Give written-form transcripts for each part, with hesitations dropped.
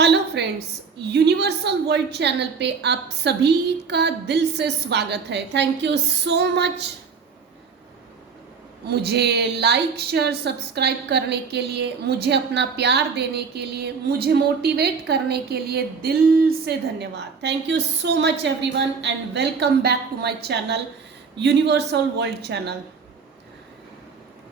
Hello friends, universal world channel पे आप सभी का दिल से स्वागत है। थैंक यू सो मच मुझे लाइक शेयर सब्सक्राइब करने के लिए, मुझे अपना प्यार देने के लिए, मुझे मोटिवेट करने के लिए दिल से धन्यवाद। Thank you so much everyone and welcome back to my channel universal world channel.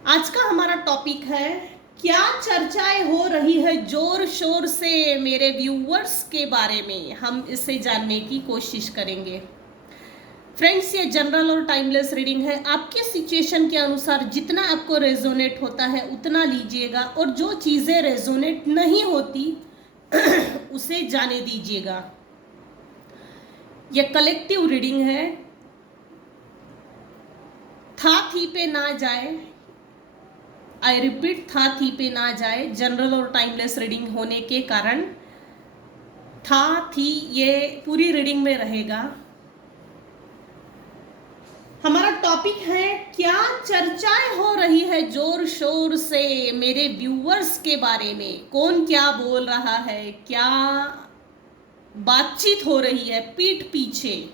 आज का हमारा टॉपिक है, क्या चर्चाएं हो रही है जोर शोर से मेरे व्यूअर्स के बारे में, हम इसे जानने की कोशिश करेंगे। फ्रेंड्स, ये जनरल और टाइमलेस रीडिंग है। आपके सिचुएशन के अनुसार जितना आपको रेजोनेट होता है उतना लीजिएगा, और जो चीजें रेजोनेट नहीं होती उसे जाने दीजिएगा। यह कलेक्टिव रीडिंग है, था थी पे ना जाए। आई रिपीट, था थी पे ना जाए। जनरल और टाइमलेस रीडिंग होने के कारण था थी ये पूरी रीडिंग में रहेगा। हमारा टॉपिक है, क्या चर्चाएं हो रही है जोर शोर से मेरे व्यूअर्स के बारे में। कौन क्या बोल रहा है, क्या बातचीत हो रही है पीठ पीछे।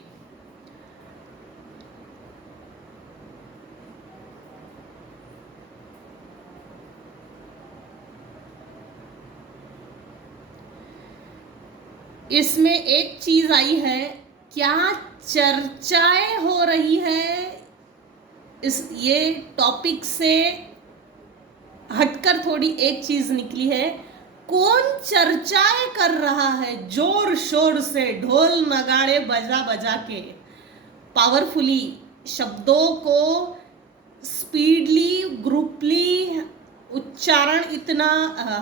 इसमें एक चीज आई है, क्या चर्चाएं हो रही है। इस ये टॉपिक से हटकर थोड़ी एक चीज निकली है, कौन चर्चाएं कर रहा है जोर शोर से, ढोल नगाड़े बजा बजा के, पावरफुली, शब्दों को स्पीडली, ग्रुपली, उच्चारण इतना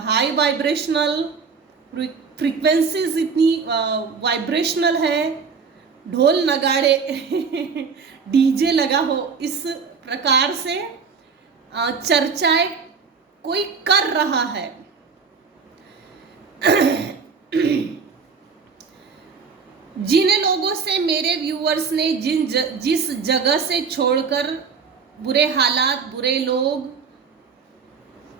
हाई वाइब्रेशनल, फ्रीक्वेंसीज इतनी वाइब्रेशनल है, ढोल नगाड़े डीजे लगा हो, इस प्रकार से चर्चाएं कोई कर रहा है। जिन लोगों से मेरे व्यूअर्स ने जिस जगह से छोड़कर, बुरे हालात, बुरे लोग,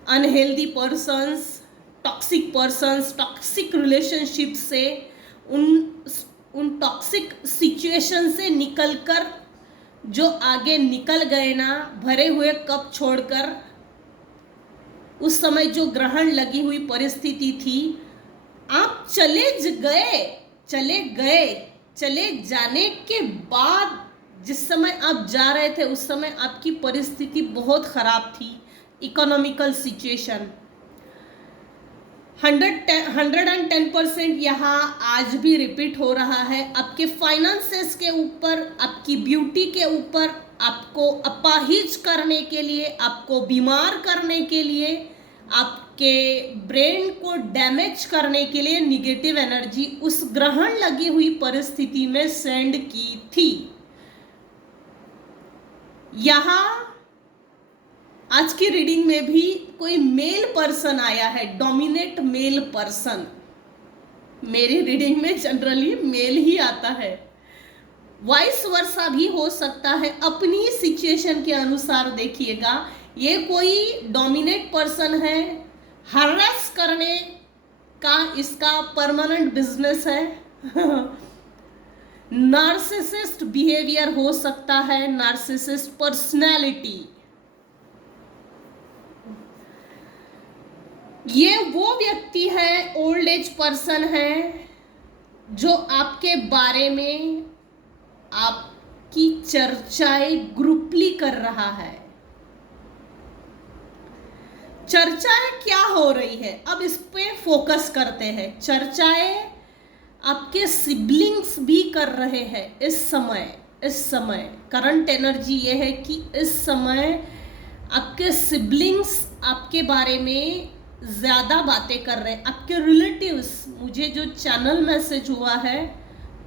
अनहेल्दी पर्सन्स, टॉक्सिक रिलेशनशिप से, उन टॉक्सिक सिचुएशन से निकलकर जो आगे निकल गए ना, भरे हुए कप छोड़कर, उस समय जो ग्रहण लगी हुई परिस्थिति थी, आप चले जाने के बाद, जिस समय आप जा रहे थे उस समय आपकी परिस्थिति बहुत खराब थी। इकोनॉमिकल सिचुएशन 110% यहाँ आज भी रिपीट हो रहा है। आपके फाइनेंसेस के ऊपर, आपकी ब्यूटी के ऊपर, आपको अपाहिज करने के लिए, आपको बीमार करने के लिए, आपके ब्रेन को डैमेज करने के लिए निगेटिव एनर्जी उस ग्रहण लगी हुई परिस्थिति में सेंड की थी। यहाँ आज की रीडिंग में भी कोई मेल पर्सन आया है, डोमिनेट मेल पर्सन। मेरी रीडिंग में जनरली मेल ही आता है, वाइस वर्सा भी हो सकता है। अपनी सिचुएशन के अनुसार देखिएगा। ये कोई डोमिनेट पर्सन है, हरास करने का इसका परमानेंट बिजनेस है। नार्सिसिस्ट बिहेवियर हो सकता है, नार्सिसिस्ट पर्सनैलिटी। ये वो व्यक्ति है, ओल्ड एज पर्सन है, जो आपके बारे में आपकी चर्चाएं ग्रुपली कर रहा है। चर्चाएं क्या हो रही है, अब इस पे फोकस करते हैं। चर्चाएं आपके सिबलिंग्स भी कर रहे हैं इस समय करंट एनर्जी ये है कि इस समय आपके सिबलिंग्स आपके बारे में ज़्यादा बातें कर रहे हैं। आपके रिलेटिव्स, मुझे जो चैनल मैसेज हुआ है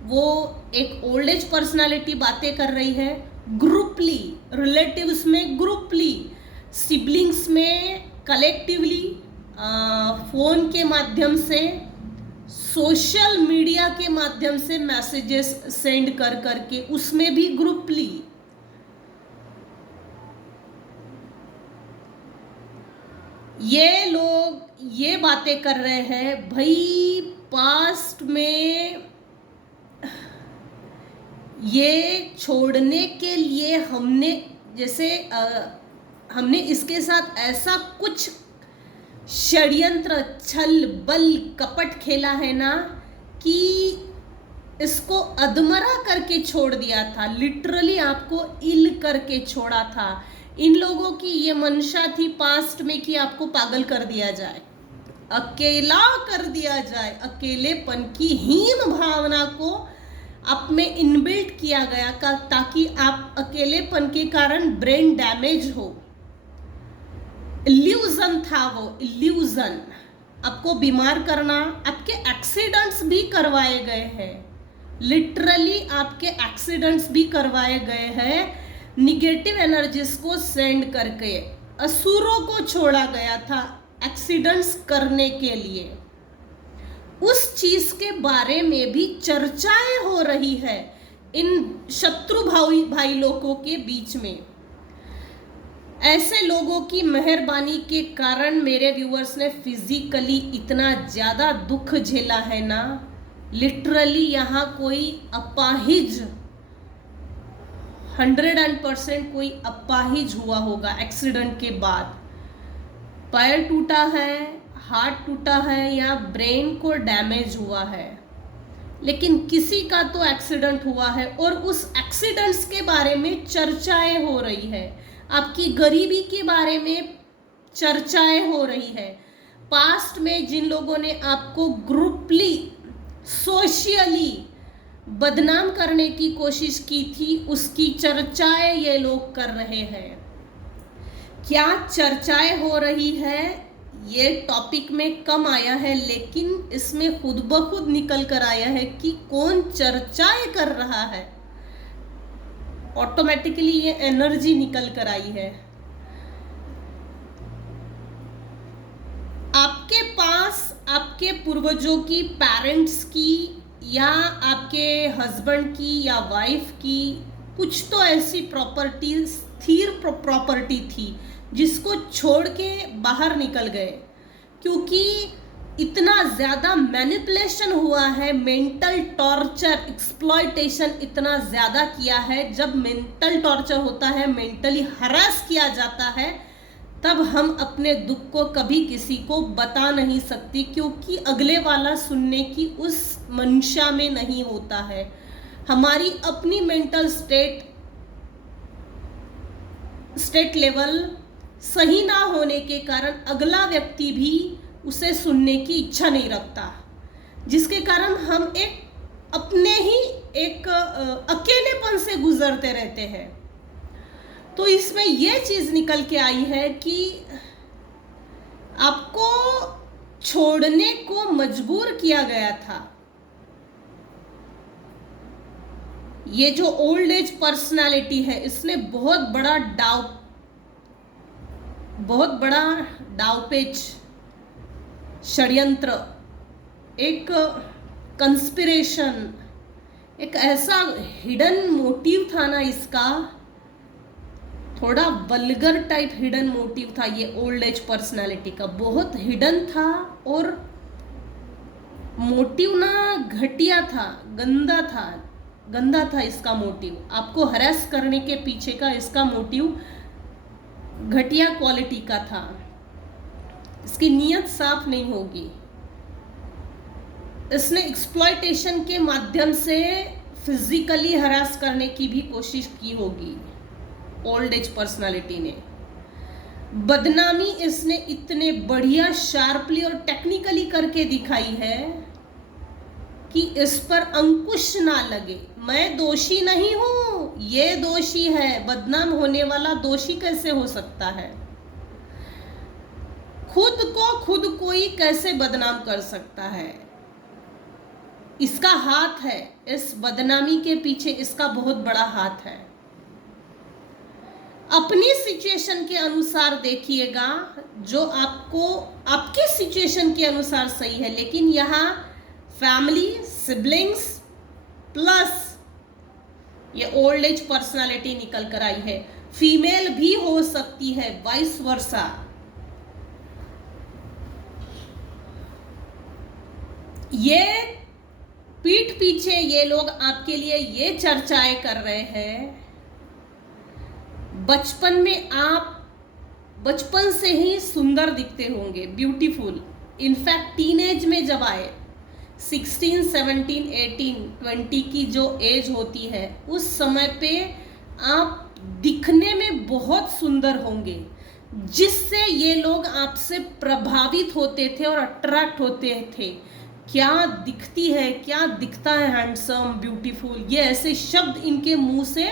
वो एक ओल्ड एज पर्सनालिटी बातें कर रही है ग्रुपली, रिलेटिव्स में ग्रुपली, सिबलिंग्स में कलेक्टिवली, फ़ोन के माध्यम से, सोशल मीडिया के माध्यम से मैसेजेस सेंड कर करके, उसमें भी ग्रुपली। ये लोग ये बातें कर रहे हैं भाई, पास्ट में ये छोड़ने के लिए हमने जैसे हमने इसके साथ ऐसा कुछ षड्यंत्र, छल, बल, कपट खेला है ना कि इसको अधमरा करके छोड़ दिया था, लिटरली आपको इल करके छोड़ा था। इन लोगों की ये मंशा थी पास्ट में कि आपको पागल कर दिया जाए, अकेला कर दिया जाए, अकेलेपन की हीन भावना को आप में इनबिल्ट किया गया ताकि आप अकेलेपन के कारण ब्रेन डैमेज हो। इल्यूजन था वो, इल्यूजन, आपको बीमार करना। आपके एक्सीडेंट्स भी करवाए गए हैं, लिटरली आपके एक्सीडेंट्स भी करवाए गए हैं निगेटिव एनर्जीज को सेंड करके। असुरों को छोड़ा गया था एक्सीडेंट्स करने के लिए। उस चीज के बारे में भी चर्चाएं हो रही है इन शत्रु भाई लोगों के बीच में। ऐसे लोगों की मेहरबानी के कारण मेरे व्यूअर्स ने फिजिकली इतना ज्यादा दुख झेला है ना, लिटरली यहाँ कोई अपाहिज 100% कोई अपाहिज हुआ होगा एक्सीडेंट के बाद। पैर टूटा है, हाथ टूटा है या ब्रेन को डैमेज हुआ है, लेकिन किसी का तो एक्सीडेंट हुआ है और उस एक्सीडेंट्स के बारे में चर्चाएं हो रही है। आपकी गरीबी के बारे में चर्चाएं हो रही है। पास्ट में जिन लोगों ने आपको ग्रुपली, सोशली बदनाम करने की कोशिश की थी, उसकी चर्चाएं ये लोग कर रहे हैं। क्या चर्चाएं हो रही है ये टॉपिक में कम आया है, लेकिन इसमें खुद ब खुद निकल कर आया है कि कौन चर्चाएं कर रहा है। ऑटोमेटिकली ये एनर्जी निकल कर आई है। आपके पास आपके पूर्वजों की, पेरेंट्स की या आपके हस्बैंड की या वाइफ की कुछ तो ऐसी प्रॉपर्टी, स्थिर प्रॉपर्टी थी जिसको छोड़ के बाहर निकल गए, क्योंकि इतना ज़्यादा मैनिपुलेशन हुआ है, मेंटल टॉर्चर, एक्सप्लॉयटेशन इतना ज़्यादा किया है। जब मेंटल टॉर्चर होता है, मेंटली हरास किया जाता है, तब हम अपने दुख को कभी किसी को बता नहीं सकती, क्योंकि अगले वाला सुनने की उस मंशा में नहीं होता है। हमारी अपनी मेंटल स्टेट लेवल सही ना होने के कारण अगला व्यक्ति भी उसे सुनने की इच्छा नहीं रखता, जिसके कारण हम अपने ही अकेलेपन से गुजरते रहते हैं। तो इसमें यह चीज निकल के आई है कि आपको छोड़ने को मजबूर किया गया था। ये जो ओल्ड एज पर्सनालिटी है, इसने बहुत बड़ा डावपेच, षड्यंत्र, एक कंस्पिरेशन, एक ऐसा हिडन मोटिव था ना इसका, थोड़ा वल्गर टाइप हिडन मोटिव था ये ओल्ड एज पर्सनालिटी का, बहुत हिडन था और मोटिव ना घटिया था, गंदा था इसका मोटिव। आपको हरास करने के पीछे का इसका मोटिव घटिया क्वालिटी का था। इसकी नीयत साफ नहीं होगी। इसने एक्सप्लॉयटेशन के माध्यम से फिजिकली हरास करने की भी कोशिश की होगी ओल्ड एज पर्सनालिटी ने। बदनामी इसने इतने बढ़िया, शार्पली और टेक्निकली करके दिखाई है कि इस पर अंकुश ना लगे। मैं दोषी नहीं हूं, ये दोषी है। बदनाम होने वाला दोषी कैसे हो सकता है? खुद को खुद कोई कैसे बदनाम कर सकता है? इसका हाथ है, इस बदनामी के पीछे इसका बहुत बड़ा हाथ है। अपनी सिचुएशन के अनुसार देखिएगा, जो आपको आपके सिचुएशन के अनुसार सही है, लेकिन यहाँ फैमिली, सिबलिंग्स प्लस ये ओल्ड एज पर्सनालिटी निकल कर आई है। फीमेल भी हो सकती है, वाइस वर्सा। ये पीठ पीछे ये लोग आपके लिए ये चर्चाएं कर रहे हैं, बचपन में आप बचपन से ही सुंदर दिखते होंगे, ब्यूटीफुल। इनफैक्ट टीनेज में जब आए 16, 17, 18, 20 की जो एज होती है, उस समय पे आप दिखने में बहुत सुंदर होंगे, जिससे ये लोग आपसे प्रभावित होते थे और अट्रैक्ट होते थे। क्या दिखती है, क्या दिखता है, हैंडसम, ब्यूटीफुल, ये ऐसे शब्द इनके मुंह से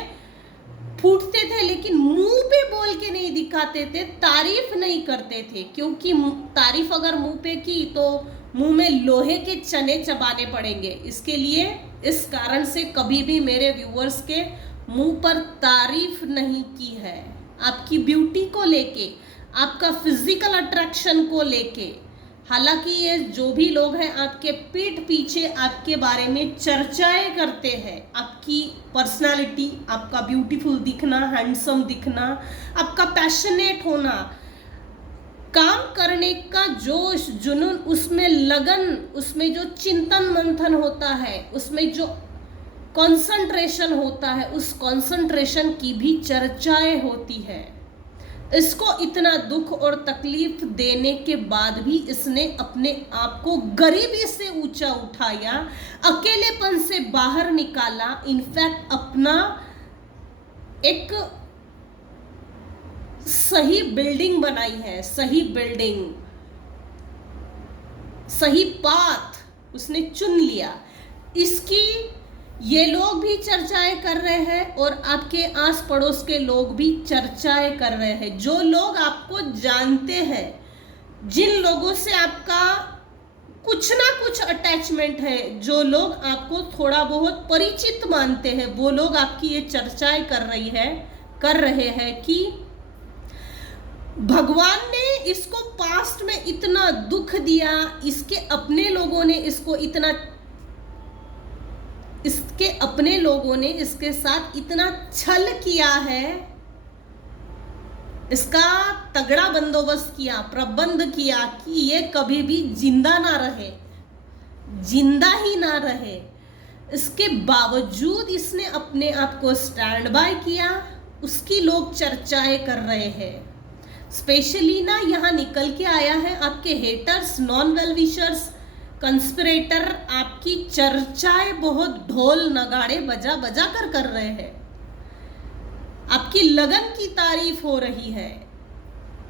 फूटते थे, लेकिन मुंह पे बोल के नहीं दिखाते थे, तारीफ नहीं करते थे, क्योंकि तारीफ अगर मुंह पे की तो मुंह में लोहे के चने चबाने पड़ेंगे। इसके लिए इस कारण से कभी भी मेरे व्यूअर्स के मुंह पर तारीफ नहीं की है। आपकी ब्यूटी को लेके, आपका फिजिकल अट्रैक्शन को लेके, हालांकि ये जो भी लोग हैं आपके पीठ पीछे आपके बारे में चर्चाएं करते हैं, आपकी पर्सनालिटी, आपका ब्यूटीफुल दिखना, हैंडसम दिखना, आपका पैशनेट होना, काम करने का जोश, जुनून, उसमें लगन, उसमें जो चिंतन मंथन होता है, उसमें जो कंसंट्रेशन होता है, उस कंसंट्रेशन की भी चर्चाएं होती है। इसको इतना दुख और तकलीफ देने के बाद भी इसने अपने आप को गरीबी से ऊंचा उठाया, अकेलेपन से बाहर निकाला, इनफैक्ट अपना एक सही बिल्डिंग बनाई है, सही बिल्डिंग, सही पाथ उसने चुन लिया। इसकी ये लोग भी चर्चाएं कर रहे हैं और आपके आस पड़ोस के लोग भी चर्चाएं कर रहे हैं। जो लोग आपको जानते हैं, जिन लोगों से आपका कुछ ना कुछ अटैचमेंट है, जो लोग आपको थोड़ा बहुत परिचित मानते हैं, वो लोग आपकी ये चर्चाएं कर रहे हैं कि भगवान ने इसको पास्ट में इतना दुख दिया, इसके अपने लोगों ने इसके साथ इतना छल किया है, इसका तगड़ा बंदोबस्त किया, प्रबंध किया कि ये कभी भी जिंदा ही ना रहे। इसके बावजूद इसने अपने आप को स्टैंड बाय किया, उसकी लोग चर्चाएं कर रहे हैं। स्पेशली ना यहाँ निकल के आया है आपके हेटर्स, नॉन वेल विशर्स, कंस्पिरेटर आपकी चर्चाएं बहुत ढोल नगाड़े बजा बजा कर रहे हैं। आपकी लगन की तारीफ हो रही है।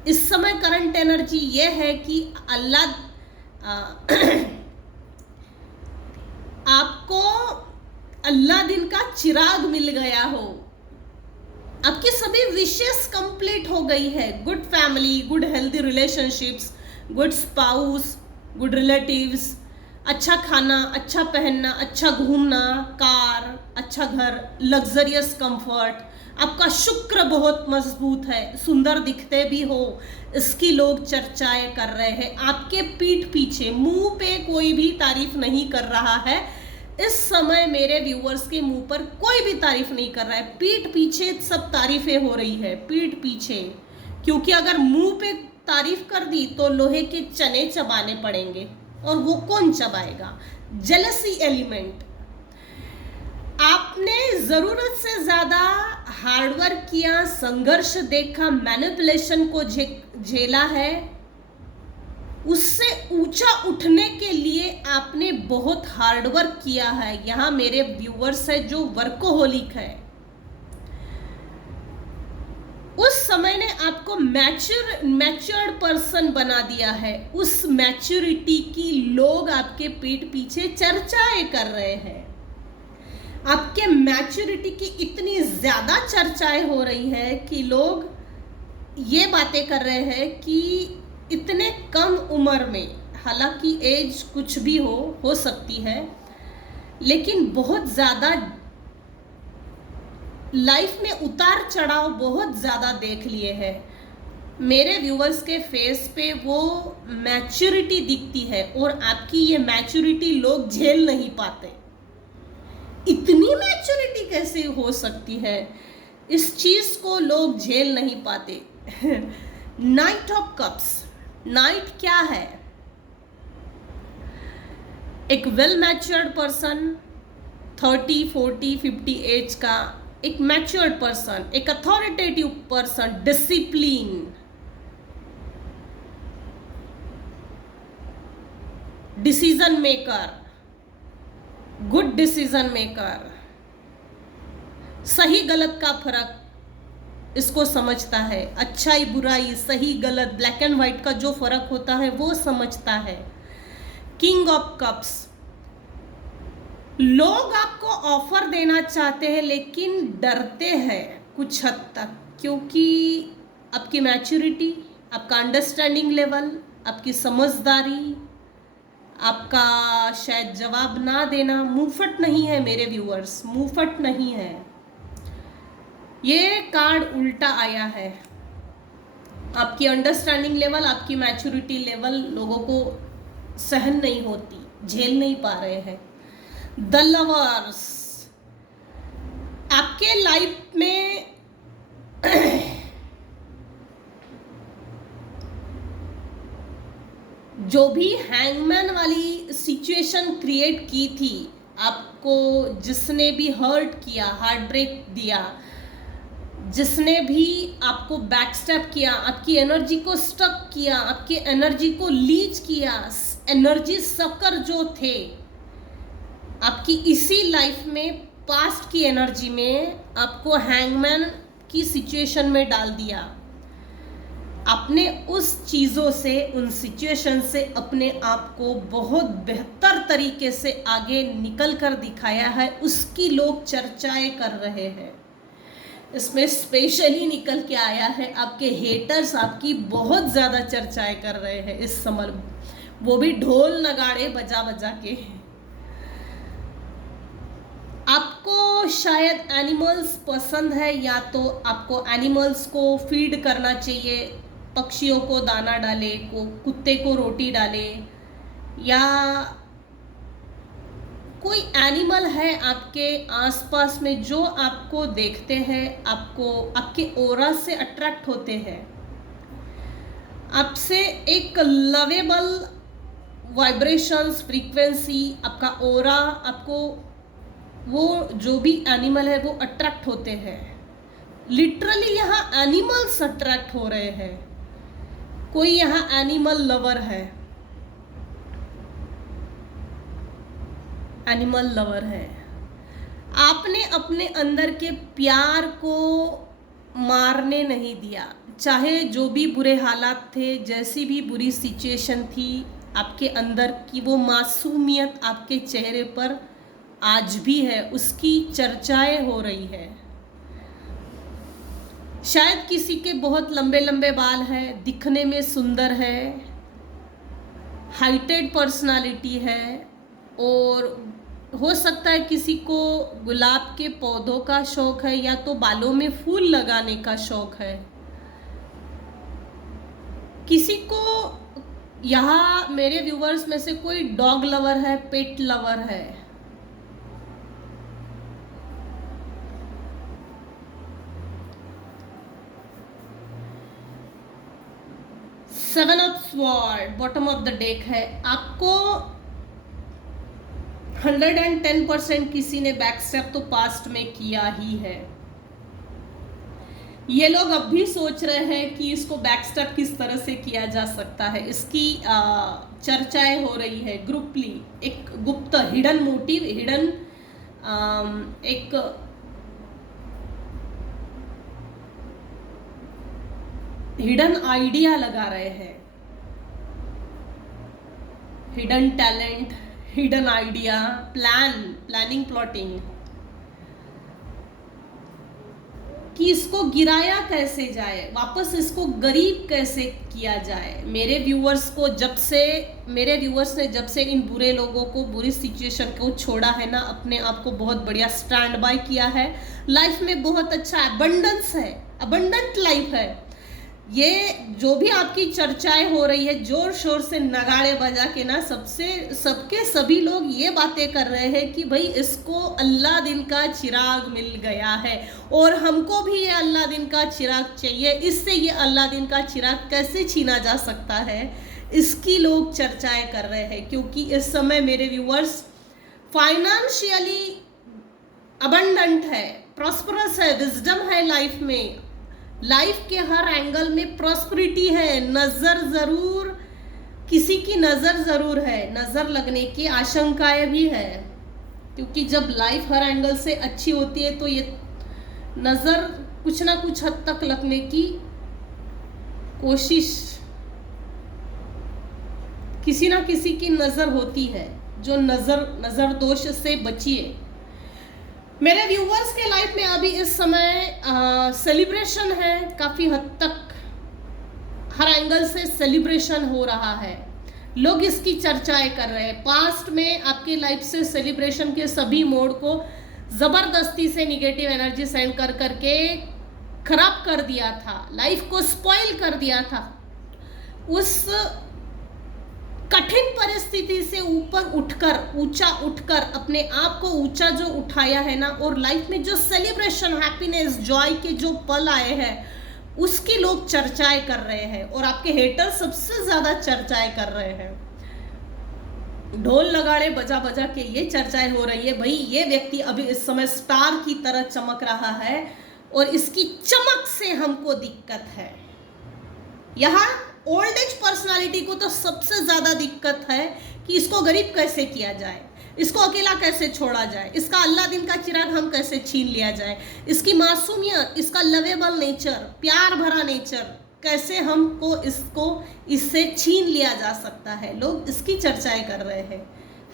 इस समय करंट एनर्जी ये है कि अल्लाह आपको अल्लाह दिन का चिराग मिल गया हो, आपकी सभी विशेष कंप्लीट हो गई है। Good family, good healthy relationships, good spouse, good relatives, अच्छा खाना, अच्छा पहनना, अच्छा घूमना, कार, अच्छा घर, लग्जरियस कंफर्ट, आपका शुक्र बहुत मजबूत है, सुंदर दिखते भी हो, इसकी लोग चर्चाएं कर रहे हैं। आपके पीठ पीछे, मुंह पे कोई भी तारीफ नहीं कर रहा है। इस समय मेरे व्यूअर्स के मुंह पर कोई भी तारीफ नहीं कर रहा है, पीठ पीछे सब तारीफें हो रही है, पीठ पीछे। क्योंकि अगर मुंह पे तारीफ कर दी तो लोहे के चने चबाने पड़ेंगे, और वो कौन चबाएगा? Jealousy element. आपने जरूरत से ज्यादा हार्डवर्क किया, संघर्ष देखा, मैनिपुलेशन को झेला है। उससे ऊंचा उठने के लिए आपने बहुत हार्डवर्क किया है। यहाँ मेरे व्यूअर्स है जो वर्कोहोलिक है, उस समय ने आपको मैच्योर्ड पर्सन बना दिया है। उस मैच्योरिटी की लोग आपके पीठ पीछे चर्चाएं कर रहे हैं। आपके मैच्योरिटी की इतनी ज्यादा चर्चाएं हो रही है कि लोग ये बातें कर रहे हैं कि इतने कम उम्र में, हालांकि एज कुछ भी हो सकती है, लेकिन बहुत ज्यादा लाइफ में उतार चढ़ाव बहुत ज़्यादा देख लिए हैं। मेरे व्यूवर्स के फेस पे वो मैच्योरिटी दिखती है, और आपकी ये मैच्योरिटी लोग झेल नहीं पाते। इतनी मैच्योरिटी कैसे हो सकती है? इस चीज़ को लोग झेल नहीं पाते। नाइट ऑफ कप्स, नाइट क्या है? एक वेल मैच्योर्ड पर्सन 30, 40, 50 एज का, एक मैच्योर्ड पर्सन, एक authoritative person, discipline, decision maker, good decision maker, सही गलत का फर्क इसको समझता है, अच्छाई बुराई, सही गलत, ब्लैक एंड व्हाइट का जो फर्क होता है वो समझता है। किंग ऑफ कप्स, लोग आपको ऑफर देना चाहते हैं लेकिन डरते हैं कुछ हद तक, क्योंकि आपकी मैच्योरिटी, आपका अंडरस्टैंडिंग लेवल, आपकी समझदारी, आपका शायद जवाब ना देना मुंहफट नहीं है मेरे व्यूअर्स, मुंहफट नहीं है। ये कार्ड उल्टा आया है। आपकी अंडरस्टैंडिंग लेवल, आपकी मैच्योरिटी लेवल लोगों को सहन नहीं होती, झेल नहीं पा रहे हैं। द लवर्स, आपके लाइफ में जो भी हैंगमैन वाली सिचुएशन क्रिएट की थी, आपको जिसने भी हर्ट किया, हार्ट ब्रेक दिया, जिसने भी आपको बैकस्टेप किया, आपकी एनर्जी को स्टक किया, आपकी एनर्जी को लीच किया, एनर्जी सकर जो थे आपकी इसी लाइफ में, पास्ट की एनर्जी में आपको हैंगमैन की सिचुएशन में डाल दिया। आपने उस चीज़ों से, उन सिचुएशन से अपने आप को बहुत बेहतर तरीके से आगे निकल कर दिखाया है, उसकी लोग चर्चाएं कर रहे हैं। इसमें स्पेशली निकल के आया है, आपके हेटर्स आपकी बहुत ज़्यादा चर्चाएं कर रहे हैं इस समय, वो भी ढोल नगाड़े बजा बजा के। आपको शायद एनिमल्स पसंद है, या तो आपको एनिमल्स को फीड करना चाहिए, पक्षियों को दाना डाले, कुत्ते को रोटी डाले, या कोई एनिमल है आपके आसपास में जो आपको देखते हैं, आपको आपके ऑरा से अट्रैक्ट होते हैं, आपसे एक लवेबल वाइब्रेशंस, फ्रीक्वेंसी, आपका ऑरा, आपको वो जो भी एनिमल है वो अट्रैक्ट होते हैं। लिटरली यहाँ एनिमल्स अट्रैक्ट हो रहे हैं। कोई यहाँ एनिमल लवर है, एनिमल लवर है। आपने अपने अंदर के प्यार को मारने नहीं दिया, चाहे जो भी बुरे हालात थे, जैसी भी बुरी सिचुएशन थी, आपके अंदर की वो मासूमियत आपके चेहरे पर आज भी है, उसकी चर्चाएं हो रही है। शायद किसी के बहुत लंबे लंबे बाल हैं, दिखने में सुंदर है, हाइटेड पर्सनालिटी है, और हो सकता है किसी को गुलाब के पौधों का शौक है, या तो बालों में फूल लगाने का शौक है। किसी को यहाँ मेरे व्यूवर्स में से कोई डॉग लवर है, पेट लवर है। Seven of sword bottom of the deck है। आपको 110% किसी ने बैकस्टेप तो पास्ट में किया ही है। ये लोग अब भी सोच रहे हैं कि इसको बैकस्टेप किस तरह से किया जा सकता है, इसकी चर्चाएं हो रही है ग्रुपली। एक गुप्त हिडन मोटिव, हिडन एक हिडन आइडिया लगा रहे हैं, hidden talent, hidden idea, planning, plotting, कि इसको गिराया कैसे जाए, वापस इसको गरीब कैसे किया जाए। मेरे व्यूअर्स ने जब से इन बुरे लोगों को, बुरी सिचुएशन को छोड़ा है ना, अपने आप को बहुत बढ़िया स्टैंड बाय किया है। लाइफ में बहुत अच्छा अबंडेंस है, अबंडेंट लाइफ है। ये जो भी आपकी चर्चाएं हो रही है, जोर शोर से नगाड़े बजा के ना, सबके सभी लोग ये बातें कर रहे हैं कि भाई इसको अल्लादीन का चिराग मिल गया है, और हमको भी ये अल्लादीन का चिराग चाहिए। इससे ये अल्लादीन का चिराग कैसे छीना जा सकता है, इसकी लोग चर्चाएं कर रहे हैं, क्योंकि इस समय मेरे व्यूअर्स फाइनेंशियली अबंडेंट है, प्रॉस्परस है, विजडम है लाइफ में, लाइफ के हर एंगल में प्रॉस्पेरिटी है। नजर जरूर, किसी की नजर जरूर है, नजर लगने की आशंकाएं भी है, क्योंकि जब लाइफ हर एंगल से अच्छी होती है तो ये नजर कुछ ना कुछ हद तक लगने की कोशिश, किसी ना किसी की नजर होती है। जो नजर दोष से बचिए। मेरे व्यूवर्स के लाइफ में अभी इस समय सेलिब्रेशन है, काफी हद तक हर एंगल से सेलिब्रेशन हो रहा है, लोग इसकी चर्चाएं कर रहे हैं। पास्ट में आपकी लाइफ से सेलिब्रेशन के सभी मोड को जबरदस्ती से निगेटिव एनर्जी सेंड कर करके खराब कर दिया था, लाइफ को स्पॉइल कर दिया था। उस कठिन परिस्थिति से ऊपर उठकर, ऊंचा उठकर, अपने आप को ऊंचा जो उठाया है ना, और लाइफ में जो सेलिब्रेशन, हैप्पीनेस, जॉय के जो पल आए हैं उसकी लोग चर्चाएं कर रहे हैं, और आपके हेटर सबसे ज्यादा चर्चाएं कर रहे हैं। ढोल नगाड़े बजा बजा के ये चर्चाएं हो रही है, भाई ये व्यक्ति अभी इस समय स्टार की तरह चमक रहा है और इसकी चमक से हमको दिक्कत है। यहाँ ओल्ड एज पर्सनालिटी को तो सबसे ज्यादा दिक्कत है कि इसको गरीब कैसे किया जाए, इसको अकेला कैसे छोड़ा जाए, इसका अल्लाह दिन का चिराग हम कैसे छीन लिया जाए, इसकी मासूमियत, इसका लवेबल नेचर, प्यार भरा नेचर कैसे हमको इससे छीन लिया जा सकता है। लोग इसकी चर्चाएं कर रहे हैं।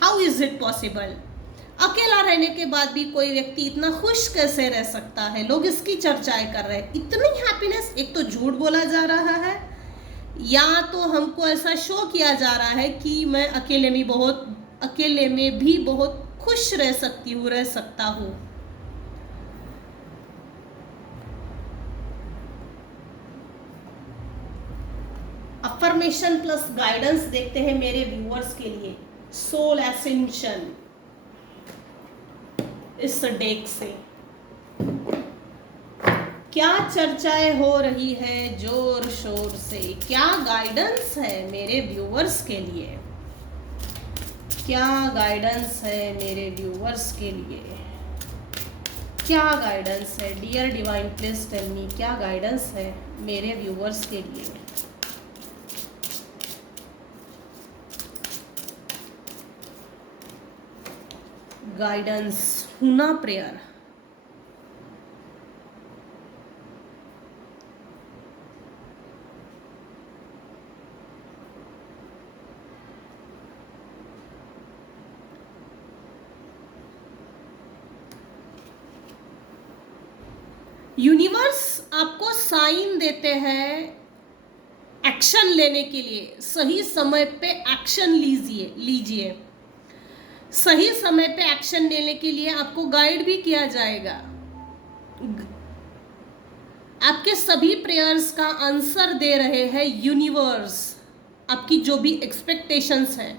हाउ इज इट पॉसिबल, अकेला रहने के बाद भी कोई व्यक्ति इतना खुश कैसे रह सकता है, लोग इसकी चर्चाएं कर रहे हैं। इतनी हैप्पीनेस, एक तो झूठ बोला जा रहा है, या तो हमको ऐसा शो किया जा रहा है कि मैं अकेले में भी बहुत खुश रह सकता हूँ। अफर्मेशन प्लस गाइडेंस देखते हैं मेरे व्यूअर्स के लिए। सोल एसेंशन इस डेक से क्या चर्चाएं हो रही है जोर शोर से, क्या गाइडेंस है मेरे व्यूअर्स के लिए, क्या गाइडेंस है मेरे व्यूअर्स के लिए, क्या गाइडेंस है। Dear divine please tell me, क्या गाइडेंस है मेरे व्यूअर्स के लिए। गाइडेंस, हुना प्रेयर। यूनिवर्स आपको साइन देते हैं एक्शन लेने के लिए। सही समय पे एक्शन लीजिए। सही समय पे एक्शन लेने के लिए आपको गाइड भी किया जाएगा। आपके सभी प्रेयर्स का आंसर दे रहे हैं यूनिवर्स, आपकी जो भी एक्सपेक्टेशंस हैं।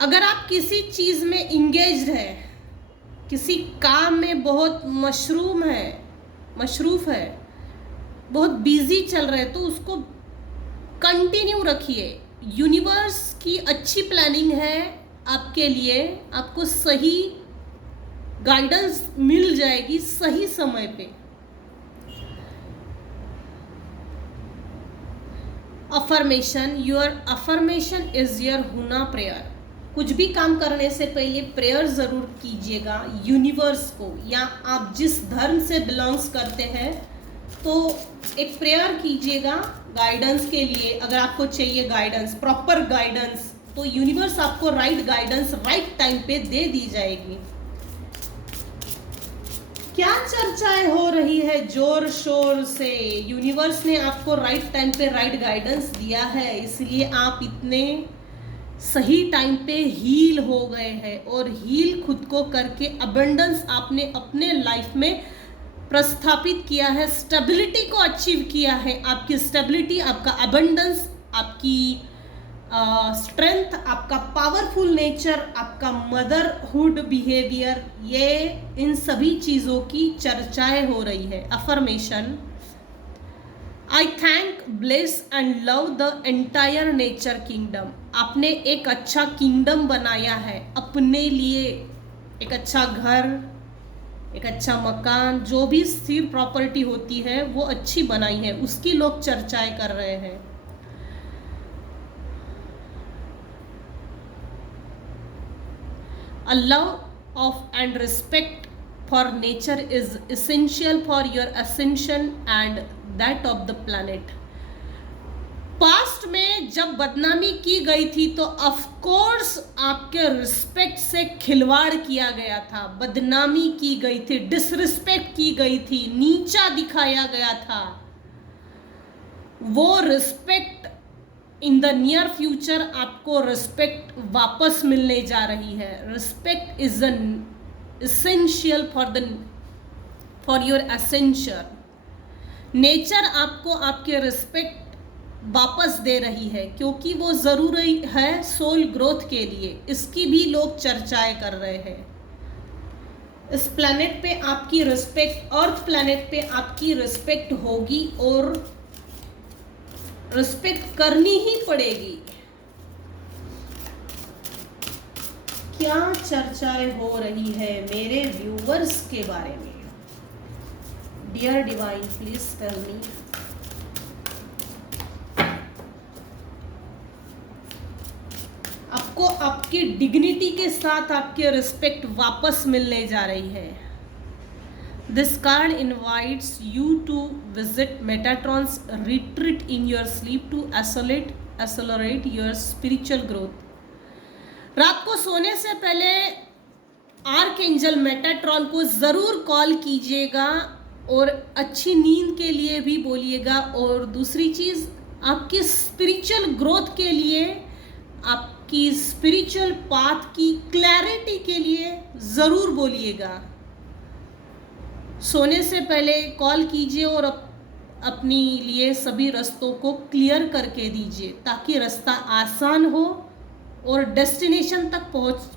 अगर आप किसी चीज में इंगेज्ड है, किसी काम में बहुत मशरूफ है, बहुत बिजी चल रहे हैं, तो उसको कंटिन्यू रखिए। यूनिवर्स की अच्छी प्लानिंग है आपके लिए, आपको सही गाइडेंस मिल जाएगी सही समय पे। Affirmation, your affirmation is your हुना प्रेयर। कुछ भी काम करने से पहले प्रेयर जरूर कीजिएगा यूनिवर्स को, या आप जिस धर्म से बिलोंग्स करते हैं तो एक प्रेयर कीजिएगा गाइडेंस के लिए। अगर आपको चाहिए गाइडेंस, प्रॉपर गाइडेंस, तो यूनिवर्स आपको राइट गाइडेंस राइट टाइम पे दे दी जाएगी। क्या चर्चाएं हो रही है जोर शोर से। यूनिवर्स ने आपको राइट टाइम पे राइट गाइडेंस दिया है, इसलिए आप इतने सही टाइम पे हील हो गए हैं, और हील खुद को करके अबंडेंस आपने अपने लाइफ में प्रस्थापित किया है, स्टेबिलिटी को अचीव किया है। आपकी स्टेबिलिटी, आपका अबंडेंस, आपकी स्ट्रेंथ, आपका पावरफुल नेचर, आपका मदरहुड बिहेवियर, ये इन सभी चीज़ों की चर्चाएं हो रही है। Affirmation, I thank, bless and love the entire nature kingdom. आपने एक अच्छा किंगडम बनाया है अपने लिए, एक अच्छा घर, एक अच्छा मकान, जो भी स्थिर प्रॉपर्टी होती है वो अच्छी बनाई है, उसकी लोग चर्चाएं कर रहे हैं। A love of and respect for nature is essential for your ascension and that of the planet. Past में जब बदनामी की गई थी तो ऑफ कोर्स आपके रिस्पेक्ट से खिलवाड़ किया गया था, बदनामी की गई थी, डिसरिस्पेक्ट की गई थी, नीचा दिखाया गया था। वो respect in the near future आपको रिस्पेक्ट वापस मिलने जा रही है। Respect is an essential for your essential. Nature आपको आपके रिस्पेक्ट वापस दे रही है क्योंकि वो ज़रूरी है सोल ग्रोथ के लिए। इसकी भी लोग चर्चाएं कर रहे हैं। इस प्लैनेट पे आपकी रिस्पेक्ट, अर्थ प्लैनेट पे आपकी रिस्पेक्ट होगी और रिस्पेक्ट करनी ही पड़ेगी। क्या चर्चाएं हो रही है मेरे व्यूवर्स के बारे में? Dear divine, please tell me. आपको आपकी डिग्निटी के साथ आपके रिस्पेक्ट वापस मिलने जा रही है। This card invites you to visit Metatron's retreat in your sleep to accelerate your spiritual growth. रात को सोने से पहले आर्कएंजल मेटाट्रॉन को ज़रूर कॉल कीजिएगा और अच्छी नींद के लिए भी बोलिएगा। और दूसरी चीज़, आपकी स्पिरिचुअल ग्रोथ के लिए, आपकी स्पिरिचुअल पाथ की क्लैरिटी के लिए ज़रूर बोलिएगा। सोने से पहले कॉल कीजिए और अपनी लिए सभी रास्तों को क्लियर करके दीजिए ताकि रास्ता आसान हो और डेस्टिनेशन तक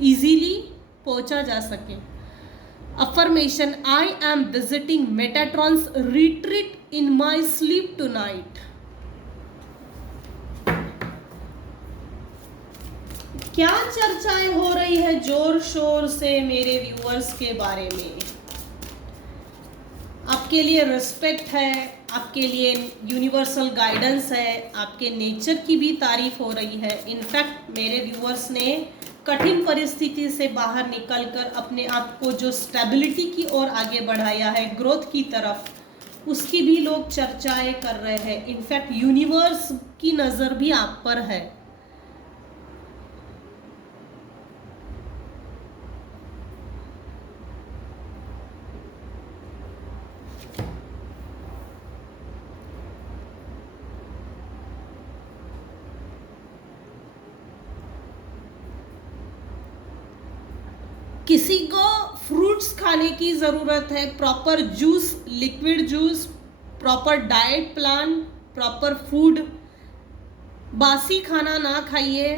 इजीली पहुंचा जा सके। Affirmation, I am visiting Metatron's retreat in my sleep tonight. क्या चर्चाएं हो रही है जोर शोर से मेरे व्यूअर्स के बारे में? आपके लिए रिस्पेक्ट है, आपके लिए यूनिवर्सल गाइडेंस है, आपके नेचर की भी तारीफ हो रही है। इनफैक्ट मेरे व्यूअर्स ने कठिन परिस्थिति से बाहर निकलकर अपने आप को जो स्टेबिलिटी की ओर आगे बढ़ाया है, ग्रोथ की तरफ, उसकी भी लोग चर्चाएं कर रहे हैं। इनफैक्ट यूनिवर्स की नज़र भी आप पर है। किसी को फ्रूट्स खाने की ज़रूरत है, proper juice, liquid juice, proper diet plan, proper food. बासी खाना ना खाइए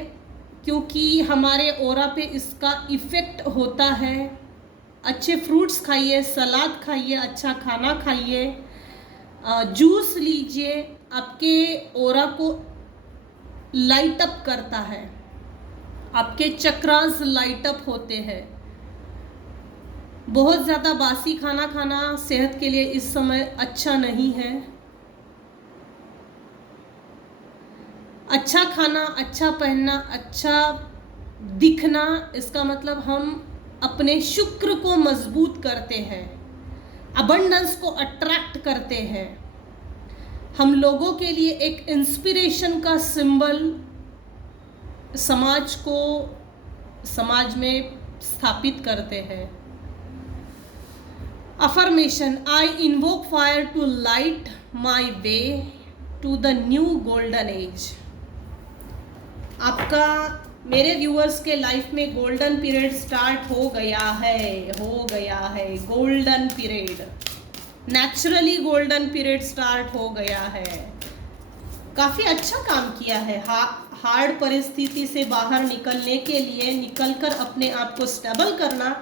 क्योंकि हमारे ऑरा पे इसका इफ़ेक्ट होता है। अच्छे फ्रूट्स खाइए, सलाद खाइए, अच्छा खाना खाइए, जूस लीजिए, आपके ऑरा को लाइट अप करता है, आपके चक्रास लाइट अप होते हैं। बहुत ज़्यादा बासी खाना खाना सेहत के लिए इस समय अच्छा नहीं है। अच्छा खाना, अच्छा पहनना, अच्छा दिखना, इसका मतलब हम अपने शुक्र को मजबूत करते हैं, अबंडेंस को अट्रैक्ट करते हैं। हम लोगों के लिए एक इंस्पिरेशन का सिंबल समाज में स्थापित करते हैं। Affirmation, I invoke fire to light my way to the new golden age. आपका, मेरे व्यूअर्स के लाइफ में गोल्डन पीरियड स्टार्ट हो गया है। Golden period, naturally golden period start हो गया है। काफ़ी अच्छा काम किया है। हार्ड परिस्थिति से बाहर निकलने के लिए, निकलकर अपने आप को स्टेबल करना,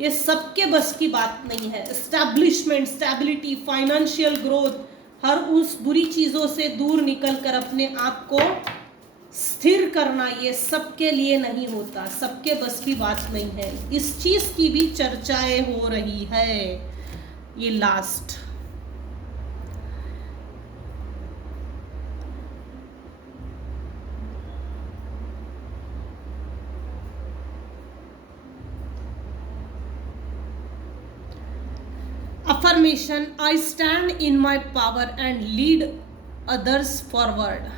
ये सबके बस की बात नहीं है। एस्टैब्लिशमेंट, स्टेबिलिटी, फाइनेंशियल ग्रोथ, हर उस बुरी चीज़ों से दूर निकलकर अपने आप को स्थिर करना, ये सबके लिए नहीं होता, सबके बस की बात नहीं है। इस चीज़ की भी चर्चाएं हो रही है। ये last affirmation, I stand in my power and lead others forward।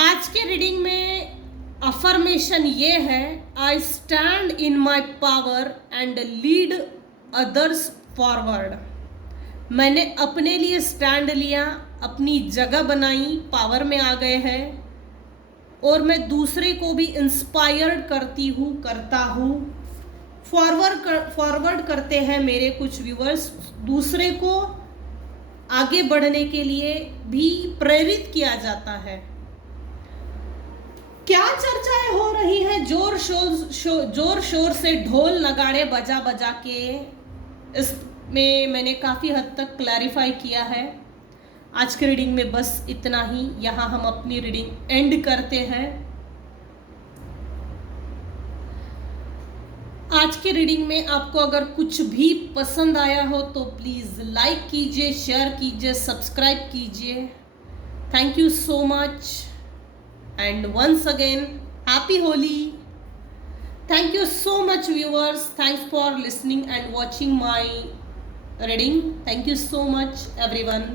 आज के रीडिंग में अफर्मेशन ये है, I stand in my power and lead others forward. मैंने अपने लिए स्टैंड लिया, अपनी जगह बनाई, पावर में आ गए हैं और मैं दूसरे को भी इंस्पायर्ड करता हूँ। फॉरवर्ड करते हैं मेरे कुछ व्यूअर्स, दूसरे को आगे बढ़ने के लिए भी प्रेरित किया जाता है। क्या चर्चाएं हो रही है? जोर शोर से ढोल नगाड़े बजा बजा के इसमें मैंने काफ़ी हद तक क्लैरिफाई किया है। आज की रीडिंग में बस इतना ही। यहाँ हम अपनी रीडिंग एंड करते हैं। आज की रीडिंग में आपको अगर कुछ भी पसंद आया हो तो प्लीज़ लाइक कीजिए, शेयर कीजिए, सब्सक्राइब कीजिए। Thank you so much and once again happy Holi। thank you so much viewers, thanks for listening and watching my reading। thank you so much everyone।